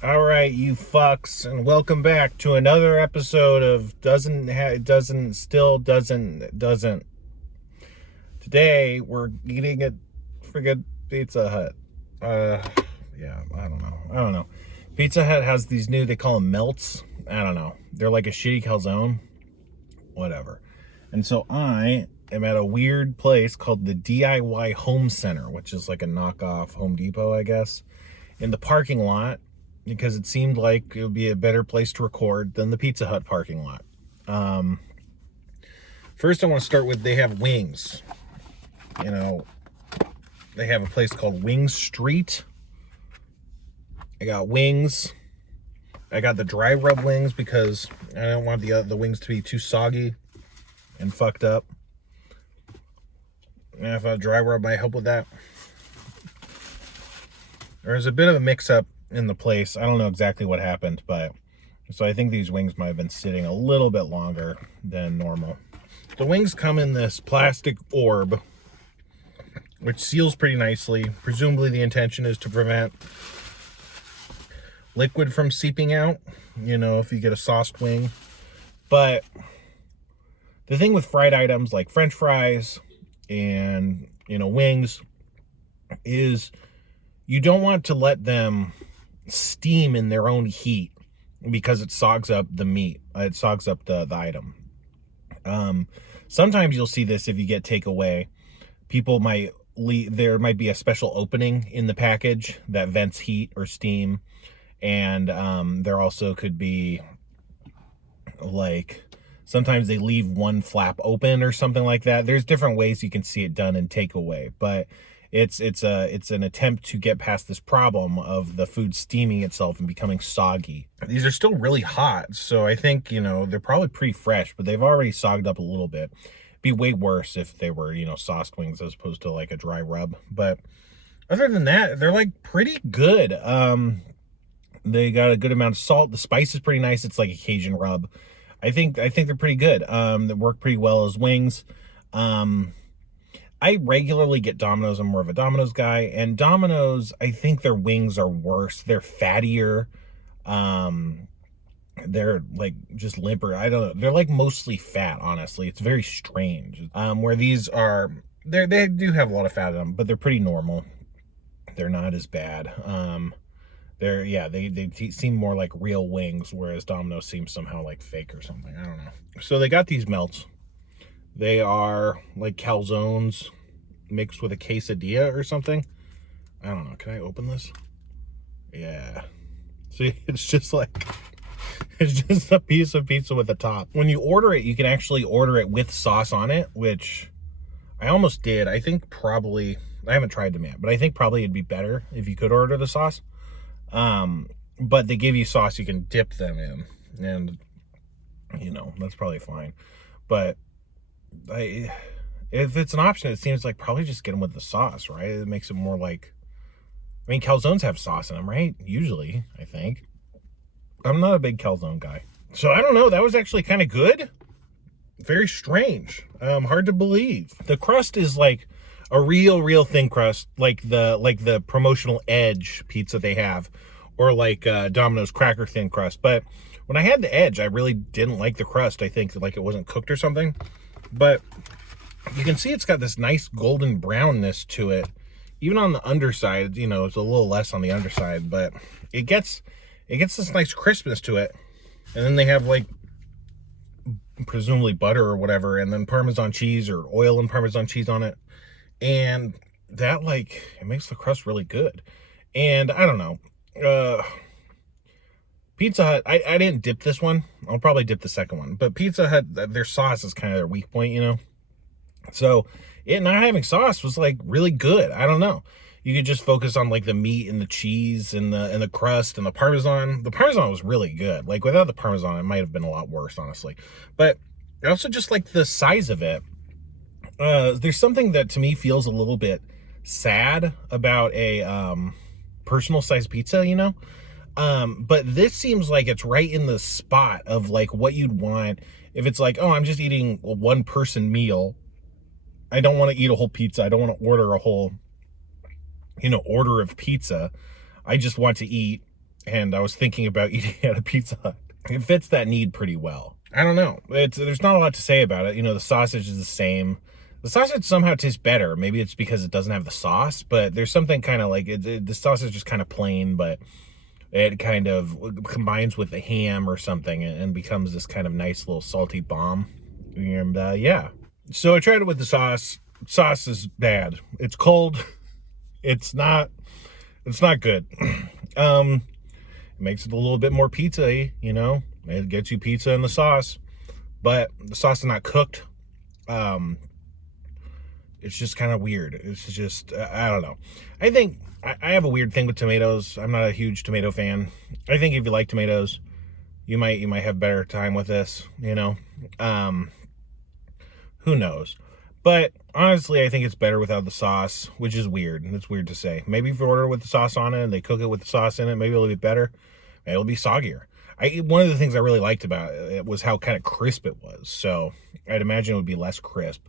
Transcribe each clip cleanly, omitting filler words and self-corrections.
All right, you fucks, and welcome back to another episode of Doesn't. Today we're eating at friggin' Pizza Hut. Yeah, I don't know. Pizza Hut has these new, they call them melts. I don't know. They're like a shitty calzone, whatever. And so I am at a weird place called the DIY Home Center, which is like a knockoff Home Depot, I guess, in the parking lot, because it seemed like it would be a better place to record than the Pizza Hut parking lot. First, I want to start with they have wings. You know, they have a place called Wing Street. I got wings. I got the dry rub wings because I don't want the wings to be too soggy and fucked up. And if a dry rub might help with that. There's a bit of a mix-up in the place. I don't know exactly what happened, but so I think these wings might have been sitting a little bit longer than normal. The wings come in this plastic orb, which seals pretty nicely. Presumably the intention is to prevent liquid from seeping out, if you get a sauced wing. But the thing with fried items like French fries and, wings is you don't want to let them steam in their own heat because it sogs up the meat. It sogs up the item. Sometimes you'll see this if you get takeaway. People might there might be a special opening in the package that vents heat or steam. And there also could be like sometimes they leave one flap open or something like that. There's different ways you can see it done in takeaway, but it's an attempt to get past this problem of the food steaming itself and becoming soggy. These are still really hot, so I think they're probably pretty fresh, but they've already sogged up a little bit. It'd be way worse if they were sauced wings as opposed to like a dry rub. But other than that, they're like pretty good. They got a good amount of salt. The spice is pretty nice. It's like a Cajun rub. I think they're pretty good. They work pretty well as wings. I regularly get Domino's. I'm more of a Domino's guy. And Domino's, I think their wings are worse. They're fattier. They're like just limper. I don't know. They're like mostly fat, honestly. It's very strange. Where these are, they do have a lot of fat in them, but they're pretty normal. They're not as bad. They seem more like real wings, whereas Domino's seems somehow like fake or something. I don't know. So they got these melts. They are like calzones mixed with a quesadilla or something. I don't know. Can I open this? Yeah. See, it's just a piece of pizza with a top. When you order it, you can actually order it with sauce on it, which I almost did. I think probably, I haven't tried them yet, but I think probably it'd be better if you could order the sauce. But they give you sauce you can dip them in, and that's probably fine. But if it's an option, it seems like probably just get them with the sauce, right? It makes it more like, calzones have sauce in them, right? Usually, I think. I'm not a big calzone guy, so I don't know. That was actually kind of good. Very strange. Hard to believe. The crust is like a real thin crust, like the promotional Edge pizza they have, or like Domino's cracker thin crust. But when I had the Edge, I really didn't like the crust. I think like it wasn't cooked or something. But you can see it's got this nice golden brownness to it. Even on the underside, it's a little less on the underside, but it gets this nice crispness to it. And then they have like presumably butter or whatever, and then Parmesan cheese or oil and Parmesan cheese on it. And that it makes the crust really good. And I don't know, Pizza Hut, I didn't dip this one. I'll probably dip the second one, but Pizza Hut, their sauce is kind of their weak point, so it not having sauce was like really good. I don't know, you could just focus on like the meat and the cheese and the crust and the Parmesan. The Parmesan was really good. Like without the Parmesan, it might have been a lot worse, honestly. But I also just like the size of it. There's something that to me feels a little bit sad about a personal size pizza, but this seems like it's right in the spot of like what you'd want if it's like, oh, I'm just eating a one person meal. I don't want to eat a whole pizza. I don't want to order a whole order of pizza. I just want to eat and I was thinking about eating at a Pizza Hut. It fits that need pretty well. I don't know. There's not a lot to say about it. You know, the sausage is the same. The sausage somehow tastes better. Maybe it's because it doesn't have the sauce, but there's something kind of like the sausage is kind of plain, but it kind of combines with the ham or something and becomes this kind of nice little salty bomb. And yeah, so I tried it with the sauce. Sauce is bad. It's cold. It's not good. It makes it a little bit more pizza-y, you know. It gets you pizza in the sauce, but the sauce is not cooked. It's just kind of weird. It's just, I don't know. I think I have a weird thing with tomatoes. I'm not a huge tomato fan. I think if you like tomatoes, you might have better time with this, you know. Who knows? But honestly, I think it's better without the sauce, which is weird. It's weird to say. Maybe if you order with the sauce on it and they cook it with the sauce in it, maybe it'll be better. Maybe it'll be soggier. One of the things I really liked about it was how kind of crisp it was. So I'd imagine it would be less crisp.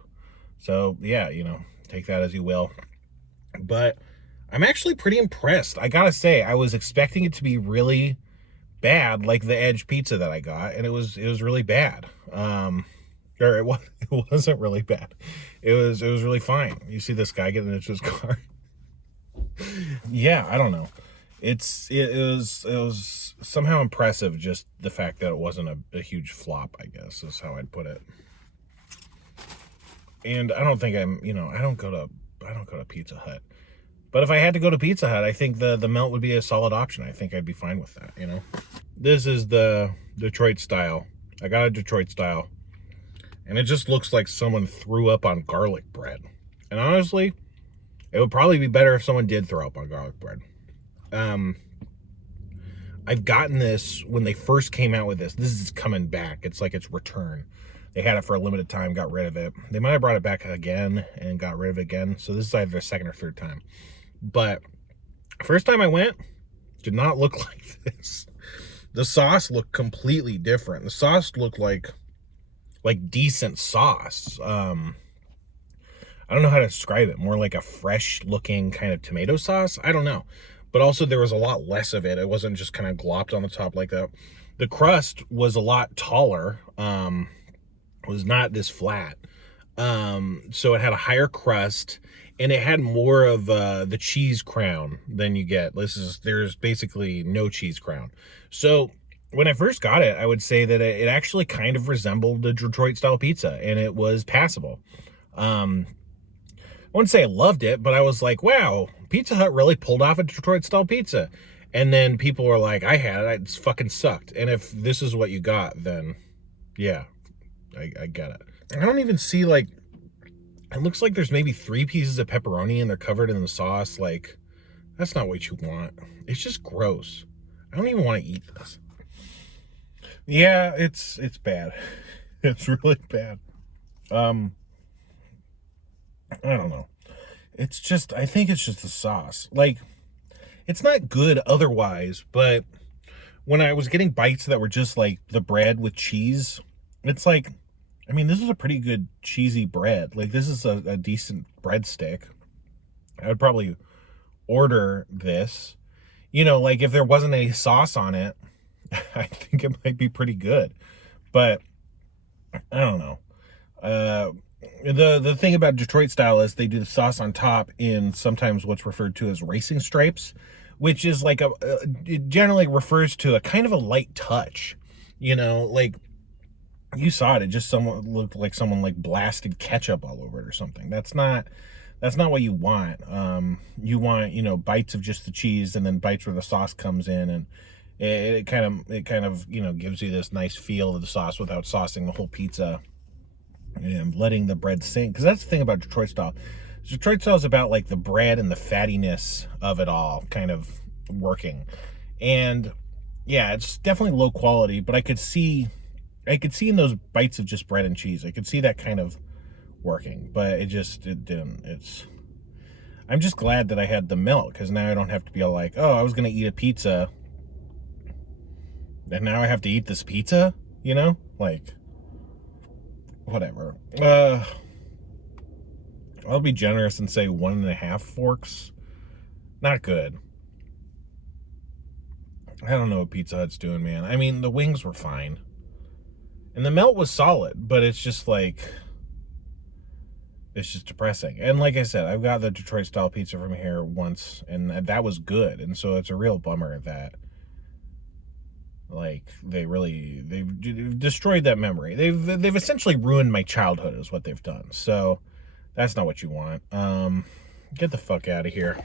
So yeah, you know, take that as you will. But I'm actually pretty impressed. I gotta say, I was expecting it to be really bad, like the Edge pizza that I got, and it was really bad. Or it wasn't really bad. It was really fine. You see this guy getting into his car. Yeah, I don't know. It was somehow impressive, just the fact that it wasn't a huge flop, I guess, is how I'd put it. And I don't think I don't go to Pizza Hut. But if I had to go to Pizza Hut, I think the melt would be a solid option. I think I'd be fine with that, you know. This is the Detroit style. I got a Detroit style. And it just looks like someone threw up on garlic bread. And honestly, it would probably be better if someone did throw up on garlic bread. I've gotten this when they first came out with this. This is coming back. It's like its return. They had it for a limited time, got rid of it. They might have brought it back again and got rid of it again. So this is either the second or third time. But first time I went, did not look like this. The sauce looked completely different. The sauce looked like decent sauce. I don't know how to describe it. More like a fresh looking kind of tomato sauce. I don't know. But also there was a lot less of it. It wasn't just kind of glopped on the top like that. The crust was a lot taller. Was not this flat. So it had a higher crust and it had more of the cheese crown than you get. There's basically no cheese crown. So when I first got it, I would say that it actually kind of resembled the Detroit style pizza and it was passable. I wouldn't say I loved it, but I was like, wow, Pizza Hut really pulled off a Detroit style pizza. And then people were like, I had it, it fucking sucked. And if this is what you got, then yeah, I get it. I don't even see, like, it looks like there's maybe 3 pieces of pepperoni and they're covered in the sauce. Like, that's not what you want. It's just gross. I don't even want to eat this. Yeah, it's bad. It's really bad. I don't know. It's just, I think it's just the sauce. Like, it's not good otherwise, but when I was getting bites that were just like the bread with cheese, it's like, I mean, this is a pretty good cheesy bread. Like, this is a decent breadstick. I would probably order this. You know, like, if there wasn't any sauce on it, I think it might be pretty good. But, I don't know. The thing about Detroit style is they do the sauce on top in sometimes what's referred to as racing stripes, which is like it generally refers to a kind of a light touch. You know, like, you saw it, it just looked like someone like blasted ketchup all over it or something. That's not what you want. You want, you know, bites of just the cheese and then bites where the sauce comes in, and it kind of, you know, gives you this nice feel of the sauce without saucing the whole pizza and letting the bread sink. Because that's the thing about Detroit style. Detroit style is about like the bread and the fattiness of it all kind of working. And yeah, it's definitely low quality, but I could see in those bites of just bread and cheese, I could see that kind of working, but it didn't. I'm just glad that I had the milk, because now I don't have to be all like, oh, I was going to eat a pizza, and now I have to eat this pizza, you know? Like, whatever. I'll be generous and say 1.5 forks. Not good. I don't know what Pizza Hut's doing, man. I mean, the wings were fine. And the melt was solid, but it's just like, it's just depressing. And like I said, I've got the Detroit style pizza from here once, and that was good. And so it's a real bummer that, like, they've destroyed that memory. They've essentially ruined my childhood is what they've done. So that's not what you want. Get the fuck out of here.